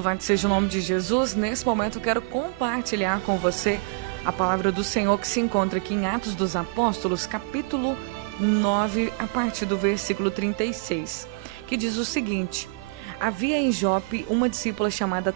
Louvado seja o nome de Jesus. Nesse momento eu quero compartilhar com você a palavra do Senhor que se encontra aqui em Atos dos Apóstolos, capítulo 9, a partir do versículo 36, que diz o seguinte: havia em Jope uma discípula chamada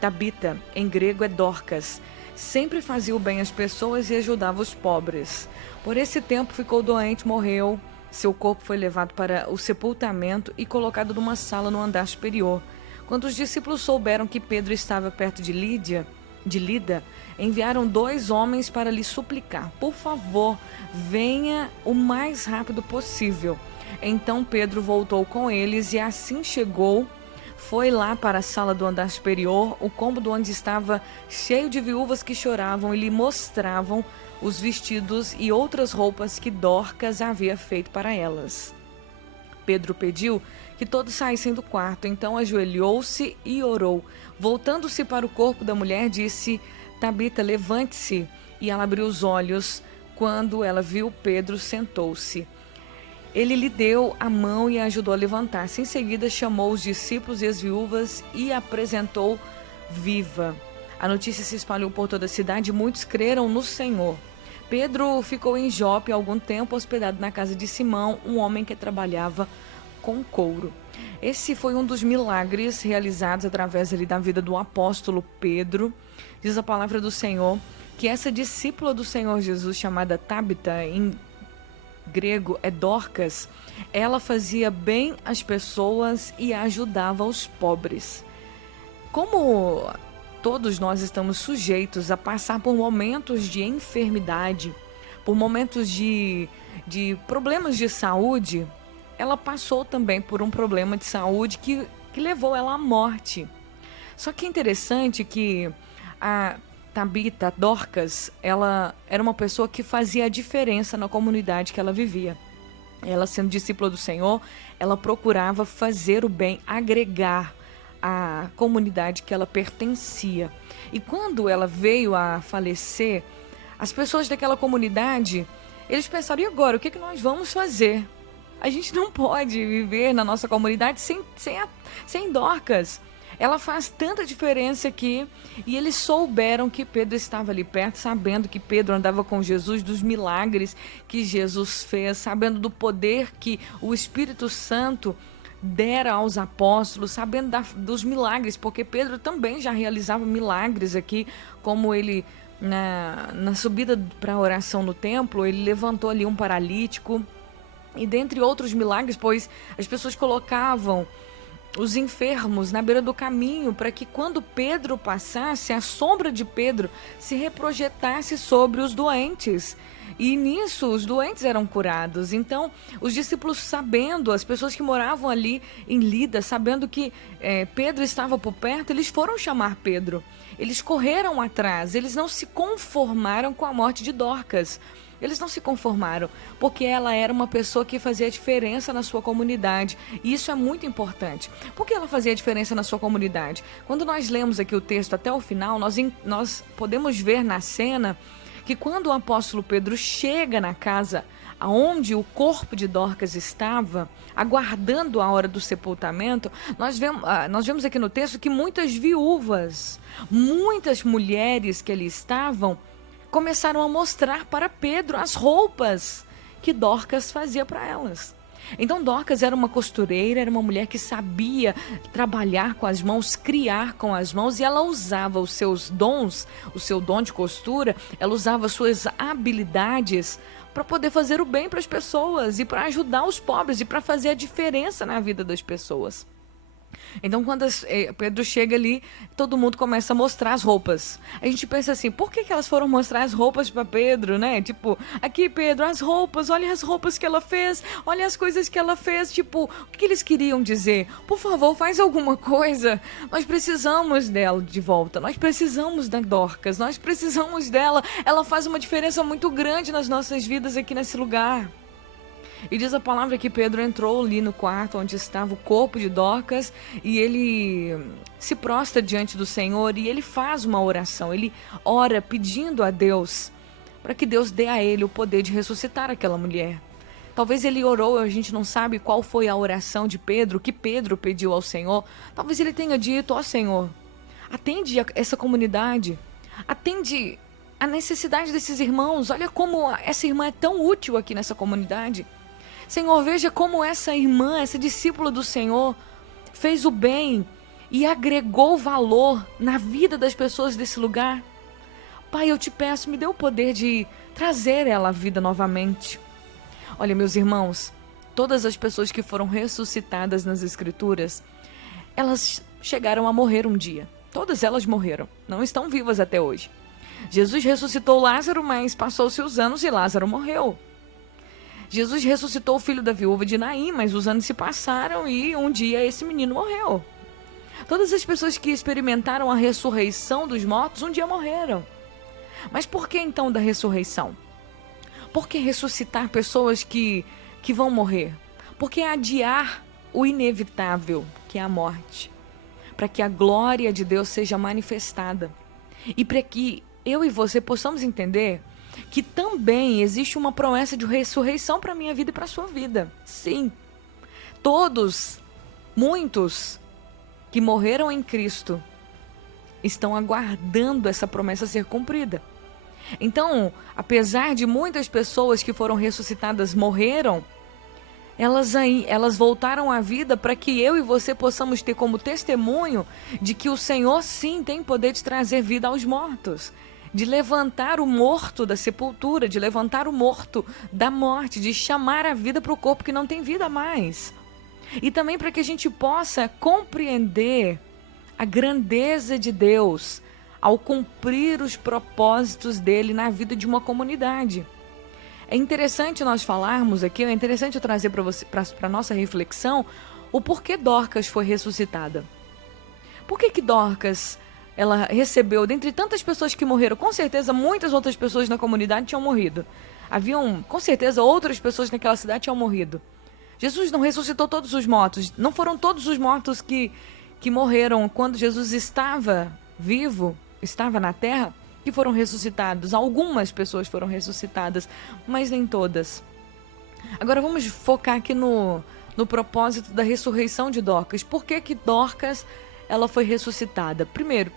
Tabita, em grego é Dorcas. Sempre fazia o bem às pessoas e ajudava os pobres. Por esse tempo ficou doente, morreu. Seu corpo foi levado para o sepultamento e colocado numa sala no andar superior. Quando os discípulos souberam que Pedro estava perto de Lida, enviaram 2 homens para lhe suplicar: por favor, venha o mais rápido possível. Então Pedro voltou com eles e assim chegou, foi lá para a sala do andar superior, o cômodo onde estava cheio de viúvas que choravam e lhe mostravam os vestidos e outras roupas que Dorcas havia feito para elas. Pedro pediu que todos saíssem do quarto, então ajoelhou-se e orou. Voltando-se para o corpo da mulher, disse: Tabita, levante-se. E ela abriu os olhos. Quando ela viu Pedro, sentou-se. Ele lhe deu a mão e a ajudou a levantar-se. Em seguida, chamou os discípulos e as viúvas e a apresentou viva. A notícia se espalhou por toda a cidade e muitos creram no Senhor. Pedro ficou em Jope algum tempo, hospedado na casa de Simão, um homem que trabalhava com couro. Esse foi um dos milagres realizados através da vida do apóstolo Pedro. Diz a palavra do Senhor que essa discípula do Senhor Jesus, chamada Tabita, em grego é Dorcas, ela fazia bem às pessoas e ajudava os pobres. Como todos nós estamos sujeitos a passar por momentos de enfermidade, por momentos de problemas de saúde, ela passou também por um problema de saúde que levou ela à morte. Só que é interessante que a Tabita, Dorcas, ela era uma pessoa que fazia a diferença na comunidade que ela vivia. Ela, sendo discípula do Senhor, ela procurava fazer o bem, agregar a comunidade que ela pertencia. E quando ela veio a falecer, as pessoas daquela comunidade, eles pensaram: e agora, o que nós vamos fazer? A gente não pode viver na nossa comunidade sem Dorcas. Ela faz tanta diferença aqui. E eles souberam que Pedro estava ali perto, sabendo que Pedro andava com Jesus, dos milagres que Jesus fez, sabendo do poder que o Espírito Santo dera aos apóstolos, sabendo dos milagres, porque Pedro também já realizava milagres aqui, como ele, na subida para a oração no templo, ele levantou ali um paralítico, e dentre outros milagres, pois as pessoas colocavam os enfermos na beira do caminho para que quando Pedro passasse, a sombra de Pedro se reprojetasse sobre os doentes. E nisso os doentes eram curados. Então os discípulos, sabendo, as pessoas que moravam ali em Lida, sabendo que Pedro estava por perto, eles foram chamar Pedro. Eles correram atrás, eles não se conformaram com a morte de Dorcas. Eles não se conformaram, porque ela era uma pessoa que fazia diferença na sua comunidade. E isso é muito importante. Por que ela fazia diferença na sua comunidade? Quando nós lemos aqui o texto até o final, nós podemos ver na cena que quando o apóstolo Pedro chega na casa onde o corpo de Dorcas estava, aguardando a hora do sepultamento, nós vemos aqui no texto que muitas viúvas, muitas mulheres que ali estavam, começaram a mostrar para Pedro as roupas que Dorcas fazia para elas. Então Dorcas era uma costureira, era uma mulher que sabia trabalhar com as mãos, criar com as mãos, e ela usava os seus dons, o seu dom de costura, ela usava suas habilidades para poder fazer o bem para as pessoas e para ajudar os pobres e para fazer a diferença na vida das pessoas. Então quando Pedro chega ali, todo mundo começa a mostrar as roupas. A gente pensa assim: por que elas foram mostrar as roupas para Pedro, né? Tipo, aqui Pedro, as roupas, olha as roupas que ela fez, olha as coisas que ela fez. Tipo, o que eles queriam dizer? Por favor, faz alguma coisa. Nós precisamos dela de volta, nós precisamos da Dorcas, nós precisamos dela. Ela faz uma diferença muito grande nas nossas vidas aqui nesse lugar. E diz a palavra que Pedro entrou ali no quarto onde estava o corpo de Dorcas e ele se prostra diante do Senhor e ele faz uma oração. Ele ora pedindo a Deus para que Deus dê a ele o poder de ressuscitar aquela mulher. Talvez ele orou, a gente não sabe qual foi a oração de Pedro, o que Pedro pediu ao Senhor. Talvez ele tenha dito: ó Senhor, atende essa comunidade, atende a necessidade desses irmãos. Olha como essa irmã é tão útil aqui nessa comunidade. Senhor, veja como essa irmã, essa discípula do Senhor, fez o bem e agregou valor na vida das pessoas desse lugar. Pai, eu te peço, me dê o poder de trazer ela à vida novamente. Olha, meus irmãos, todas as pessoas que foram ressuscitadas nas Escrituras, elas chegaram a morrer um dia. Todas elas morreram, não estão vivas até hoje. Jesus ressuscitou Lázaro, mas passou-se os anos e Lázaro morreu. Jesus ressuscitou o filho da viúva de Naim, mas os anos se passaram e um dia esse menino morreu. Todas as pessoas que experimentaram a ressurreição dos mortos um dia morreram. Mas por que então da ressurreição? Por que ressuscitar pessoas que vão morrer? Por que adiar o inevitável, que é a morte? Para que a glória de Deus seja manifestada. E para que eu e você possamos entender que também existe uma promessa de ressurreição para a minha vida e para a sua vida. Sim, todos, muitos que morreram em Cristo estão aguardando essa promessa ser cumprida. Então, apesar de muitas pessoas que foram ressuscitadas morreram, elas voltaram à vida para que eu e você possamos ter como testemunho de que o Senhor sim tem poder de trazer vida aos mortos, de levantar o morto da sepultura, de levantar o morto da morte, de chamar a vida para o corpo que não tem vida mais. E também para que a gente possa compreender a grandeza de Deus ao cumprir os propósitos dele na vida de uma comunidade. É interessante nós falarmos aqui, é interessante eu trazer para você, para a nossa reflexão, o porquê Dorcas foi ressuscitada. Por que Dorcas, ela recebeu, dentre tantas pessoas que morreram, com certeza muitas outras pessoas na comunidade tinham morrido. Haviam, com certeza, outras pessoas naquela cidade tinham morrido. Jesus não ressuscitou todos os mortos, não foram todos os mortos que morreram quando Jesus estava vivo, estava na terra, que foram ressuscitados. Algumas pessoas foram ressuscitadas, mas nem todas. Agora vamos focar aqui no propósito da ressurreição de Dorcas. Por que Dorcas ela foi ressuscitada? Primeiro,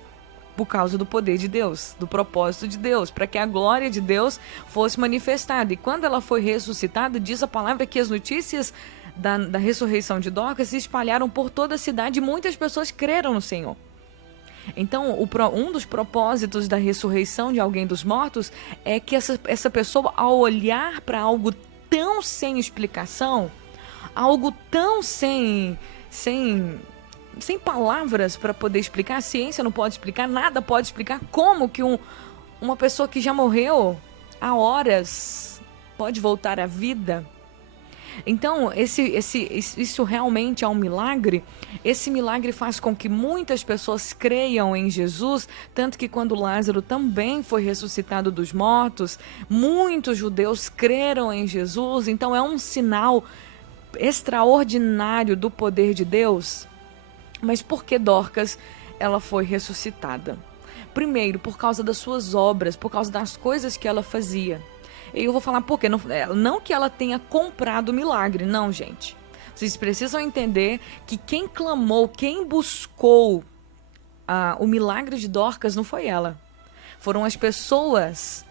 por causa do poder de Deus, do propósito de Deus, para que a glória de Deus fosse manifestada. E quando ela foi ressuscitada, diz a palavra que as notícias da ressurreição de Dorcas se espalharam por toda a cidade e muitas pessoas creram no Senhor. Então, um dos propósitos da ressurreição de alguém dos mortos é que essa pessoa, ao olhar para algo tão sem explicação, algo tão sem palavras para poder explicar, a ciência não pode explicar, nada pode explicar, como que uma pessoa que já morreu há horas pode voltar à vida? Então, isso realmente é um milagre. Esse milagre faz com que muitas pessoas creiam em Jesus, tanto que quando Lázaro também foi ressuscitado dos mortos, muitos judeus creram em Jesus. Então, é um sinal extraordinário do poder de Deus. Mas por que Dorcas ela foi ressuscitada? Primeiro, por causa das suas obras, por causa das coisas que ela fazia. E eu vou falar por quê. Não que ela tenha comprado o milagre, não, gente. Vocês precisam entender que quem clamou, quem buscou o milagre de Dorcas não foi ela. Foram as pessoas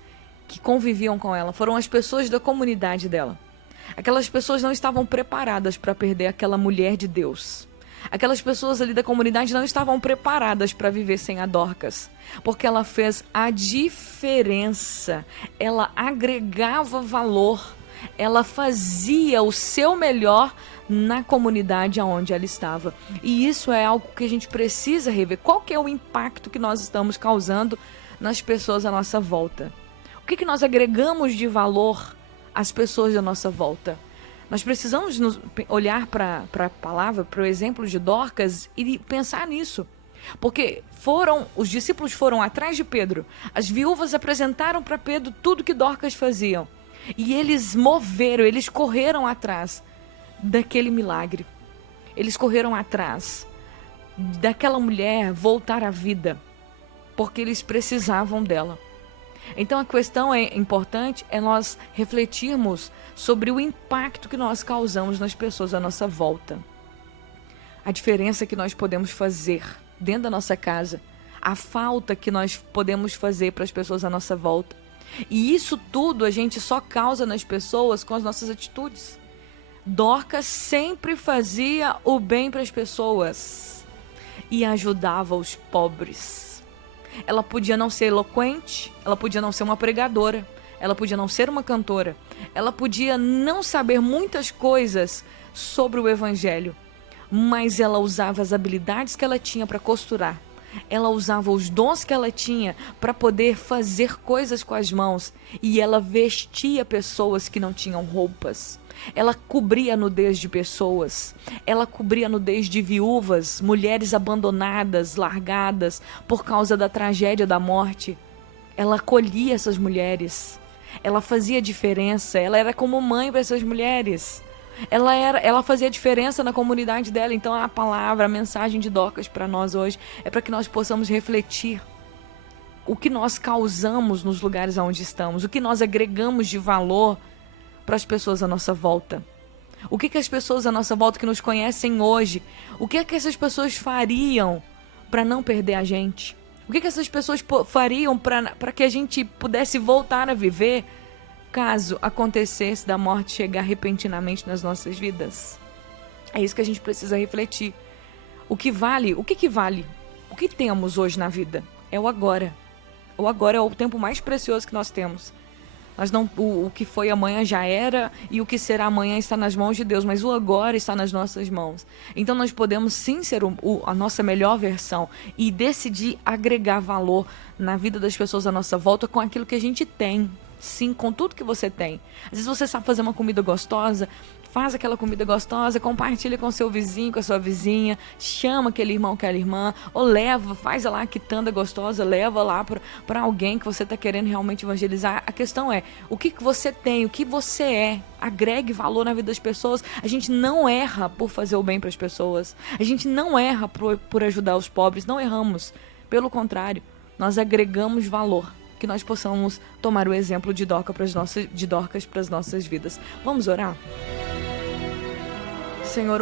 que conviviam com ela, foram as pessoas da comunidade dela. Aquelas pessoas não estavam preparadas para perder aquela mulher de Deus. Aquelas pessoas ali da comunidade não estavam preparadas para viver sem a Dorcas, porque ela fez a diferença, ela agregava valor, ela fazia o seu melhor na comunidade onde ela estava. E isso é algo que a gente precisa rever. Qual que é o impacto que nós estamos causando nas pessoas à nossa volta? O que nós agregamos de valor às pessoas da nossa volta? Nós precisamos olhar para a palavra, para o exemplo de Dorcas e pensar nisso. Porque os discípulos foram atrás de Pedro. As viúvas apresentaram para Pedro tudo que Dorcas faziam. E eles eles correram atrás daquele milagre. Eles correram atrás daquela mulher voltar à vida. Porque eles precisavam dela. Então a questão importante é nós refletirmos sobre o impacto que nós causamos nas pessoas à nossa volta. A diferença que nós podemos fazer dentro da nossa casa, a falta que nós podemos fazer para as pessoas à nossa volta. E isso tudo a gente só causa nas pessoas com as nossas atitudes. Dorcas sempre fazia o bem para as pessoas e ajudava os pobres. Ela podia não ser eloquente, ela podia não ser uma pregadora, ela podia não ser uma cantora, ela podia não saber muitas coisas sobre o evangelho, mas ela usava as habilidades que ela tinha para costurar. Ela usava os dons que ela tinha para poder fazer coisas com as mãos, e ela vestia pessoas que não tinham roupas. Ela cobria a nudez de pessoas, ela cobria a nudez de viúvas, mulheres abandonadas, largadas por causa da tragédia da morte. Ela acolhia essas mulheres, ela fazia diferença, ela era como mãe para essas mulheres. Ela fazia diferença na comunidade dela. Então a palavra, a mensagem de Dorcas para nós hoje é para que nós possamos refletir o que nós causamos nos lugares onde estamos, o que nós agregamos de valor para as pessoas à nossa volta. O que as pessoas à nossa volta que nos conhecem hoje, o que é que essas pessoas fariam para não perder a gente? O que essas pessoas fariam para que a gente pudesse voltar a viver caso acontecesse da morte chegar repentinamente nas nossas vidas? É isso que a gente precisa refletir. O que vale? O que vale? O que temos hoje na vida? É o agora. O agora é o tempo mais precioso que nós temos. O que foi amanhã já era, e o que será amanhã está nas mãos de Deus, mas o agora está nas nossas mãos. Então nós podemos sim ser a nossa melhor versão e decidir agregar valor na vida das pessoas à nossa volta com aquilo que a gente tem. Sim, com tudo que você tem. Às vezes você sabe fazer uma comida gostosa, faz aquela comida gostosa, compartilha com seu vizinho, com a sua vizinha, chama aquele irmão, aquela irmã, ou faz lá a quitanda gostosa, leva lá para alguém que você está querendo realmente evangelizar. A questão é, o que você tem, o que você é, agregue valor na vida das pessoas. A gente não erra por fazer o bem para as pessoas, a gente não erra por ajudar os pobres, não erramos. Pelo contrário, nós agregamos valor. Que nós possamos tomar o exemplo de Dorcas para as nossas vidas. Vamos orar? Senhor,